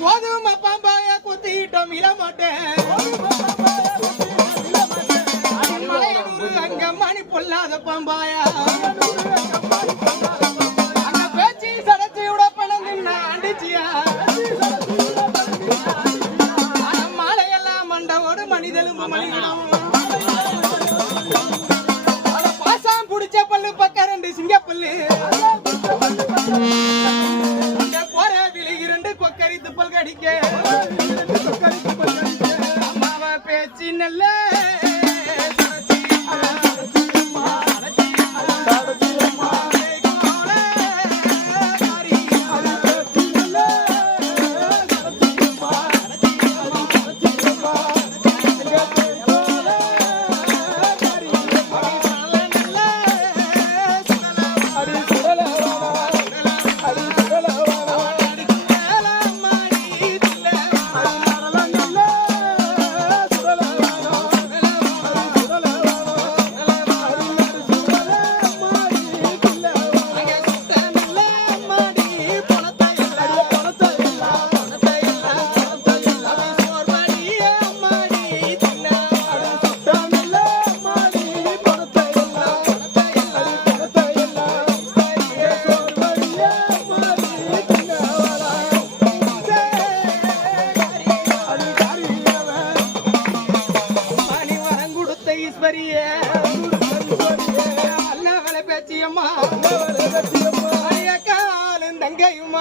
கோதுமை பாம்பாய குத்திட்டோம் இளமாட்டேன் அங்க மணி பொல்லாத பாம்பாயா அங்க பேச்சு சடச்சு விட பணம் தின்ன அண்டிச்சியா மாலையெல்லாம் மண்டவோடு மனிதெலும்பு மலிகணும் பிடிச்ச பல்லு பக்க ரெண்டு சிங்கப்பல்லு. ரெண்டு கொக்கரி துப்பல் கடிக்க அம்மாவ பேச்சு நல்ல